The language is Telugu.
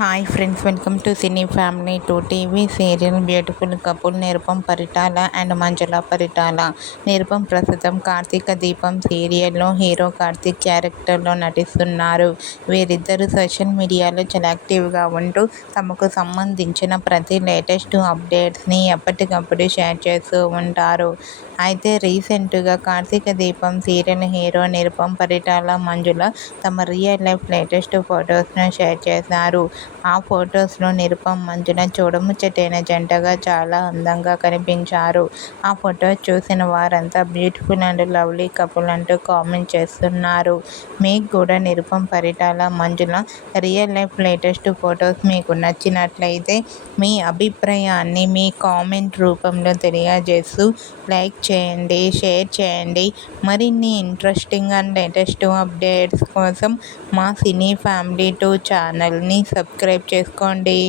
Hi friends, welcome to cine family 2 TV serial beautiful couple Nirupam Paritala and Manjula Paritala. Nirupam ప్రస్తుతం కార్తీక దీపం సీరియల్లో హీరో కార్తీక్ క్యారెక్టర్లో నటిస్తున్నారు. వీరిద్దరూ సోషల్ మీడియాలో చాలా యాక్టివ్గా ఉంటూ తమకు సంబంధించిన ప్రతి లేటెస్ట్ అప్డేట్స్ని ఎప్పటికప్పుడు షేర్ చేస్తూ ఉంటారు. అయితే రీసెంట్గా కార్తీక దీపం సీరియల్ హీరో నిరుపమ్ పరిటాల, మంజుల తమ రియల్ లైఫ్ లేటెస్ట్ ఫొటోస్ను షేర్ చేశారు. ఆ ఫొటోస్లో నిరుపమ్, మంజుల చూడముచ్చటైన జంటగా చాలా అందంగా కనిపించారు. ఆ ఫొటోస్ చూసిన వారంతా బ్యూటిఫుల్ అండ్ లవ్లీ కపుల్ అంటూ కామెంట్ చేస్తున్నారు. మీకు కూడా నిరుపమ్ పరిటాల, మంజుల రియల్ లైఫ్ లేటెస్ట్ ఫొటోస్ మీకు నచ్చినట్లయితే మీ అభిప్రాయాన్ని మీ కామెంట్ రూపంలో తెలియజేస్తూ లైక్ చేయండి, షేర్ చేయండి. మరిన్ని ఇంట్రెస్టింగ్ అండ్ లేటెస్ట్ అప్డేట్స్ కోసం మా సినీ ఫ్యామిలీ 2 ఛానల్ని సబ్స్క్రైబ్ చేసుకోండి.